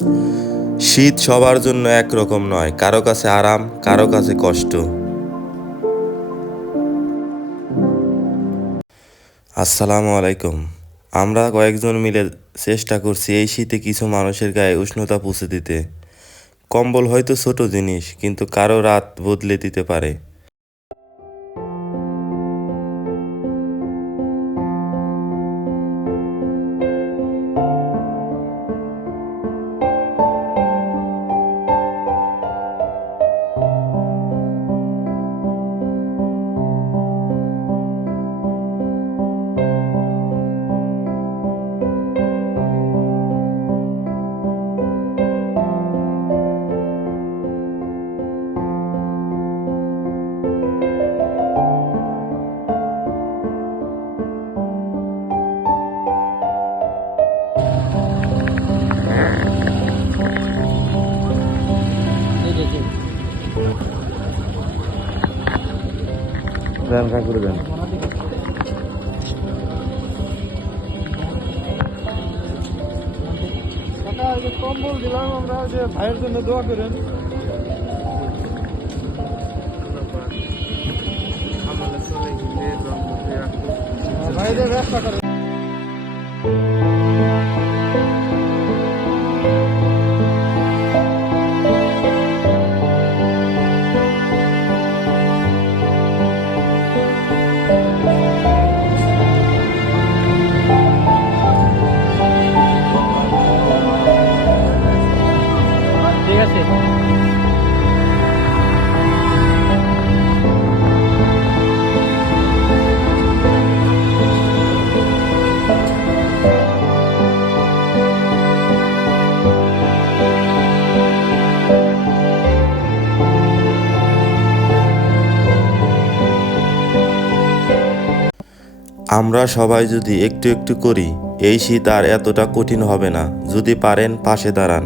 শীত সবার জন্য একরকম নয়, কারো কাছে আরাম, কারো কাছে কষ্ট। আসসালামু আলাইকুম। আমরা কয়েকজন মিলে চেষ্টা করছি এই শীতে কিছু মানুষের গায়ে উষ্ণতা পৌঁছে দিতে। কম্বল হয়তো ছোট জিনিস, কিন্তু কারো রাত বদলে দিতে পারে। কম্বল দিলাম আমরা, যে ভাইয়ের জন্য দোয়া করেন। ভাইদের ব্যবসা করেন। ঠিক আছে। আমরা সবাই যদি একটু একটু করি, এই শীত আর এতটা কঠিন হবে না। যদি পারেন পাশে দাঁড়ান।